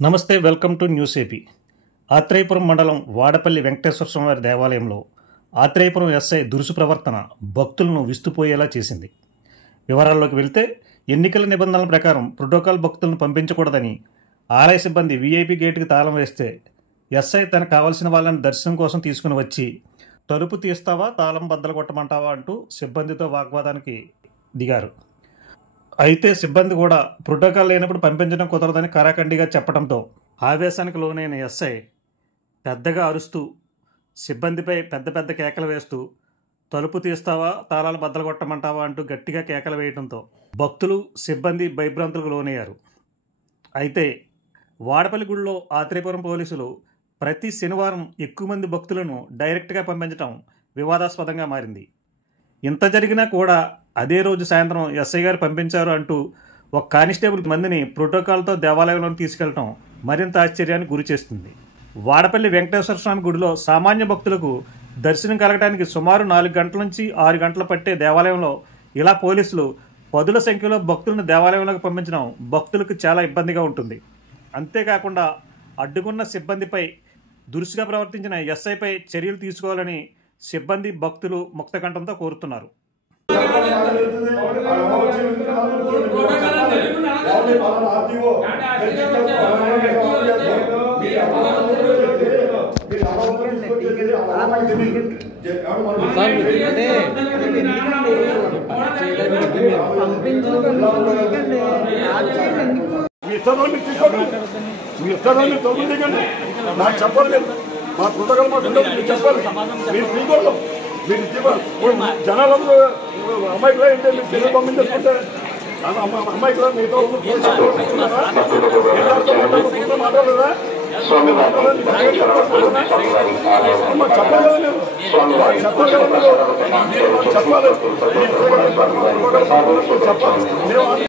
నమస్తే, welcome to news AP. Atreyapuram మండలం వాడపల్లి వెంకటేశ్వర స్వామివారి దేవాలయంలో ఆత్రేయపురం ఎస్ఐ దురుసు ప్రవర్తన భక్తులను విస్తుపోయేలా చేసింది. వివరాల్లోకి వెళ్తే, ఎన్నికల నిబంధనల ప్రకారం ప్రోటోకాల్ భక్తులను పంపించకూడదని ఆలయ సిబ్బంది వీఐపీ గేటుకి తాళం వేస్తే ఎస్ఐ తనకు కావాల్సిన వాళ్ళని దర్శనం కోసం తీసుకుని వచ్చి తలుపు తీస్తావా, తాళం బద్దలు కొట్టమంటావా అంటూ సిబ్బందితో వాగ్వాదానికి దిగారు. అయితే సిబ్బంది కూడా ప్రోటోకాల్ లేనప్పుడు పంపించడం కుదరదని కరాఖండిగా చెప్పడంతో ఆవేశానికి లోనైన ఎస్ఐ పెద్దగా అరుస్తూ సిబ్బందిపై పెద్ద పెద్ద కేకలు వేస్తూ తలుపు తీస్తావా, తాళాలు బద్దలు కొట్టమంటావా అంటూ గట్టిగా కేకలు వేయడంతో భక్తులు సిబ్బంది భయభ్రాంతులకు లోనయ్యారు. అయితే వాడపల్లి గుడిలో ఆత్రేయపురం పోలీసులు ప్రతి శనివారం ఎక్కువ మంది భక్తులను డైరెక్ట్గా పంపించడం వివాదాస్పదంగా మారింది. ఇంత జరిగినా కూడా అదే రోజు సాయంత్రం ఎస్ఐ గారు పంపించారు అంటూ ఒక కానిస్టేబుల్ మందిని ప్రోటోకాల్తో దేవాలయంలోకి తీసుకెళ్లడం మరింత ఆశ్చర్యానికి గురి చేస్తుంది. వాడపల్లి వెంకటేశ్వర స్వామి గుడిలో సామాన్య భక్తులకు దర్శనం కలగడానికి సుమారు 4 గంటల నుంచి 6 గంటలు పట్టే దేవాలయంలో ఇలా పోలీసులు పదుల సంఖ్యలో భక్తులను దేవాలయంలోకి పంపించడం భక్తులకు చాలా ఇబ్బందిగా ఉంటుంది. అంతేకాకుండా అడ్డుకున్న సిబ్బందిపై దురుసుగా ప్రవర్తించిన ఎస్ఐపై చర్యలు తీసుకోవాలని సిబ్బంది, భక్తులు ముక్తకంఠంతో కోరుతున్నారు. నాకు చెప్పలేదు, మా ప్రోటోకాల్ మాకు మీరు చెప్పాలి, మీరు తీసుకోవాలి, మీరు ఇవ్వాలి. జనాలందరూ అమ్మాయిలో ఏంటంటే మీరు తెలుగు పంపించేసుకుంటే అమ్మాయిలో మీతో మాట్లాడలేదా? చెప్పాలి కదా మీరు, చెప్పాలి కదా మీరు, చెప్పాలి.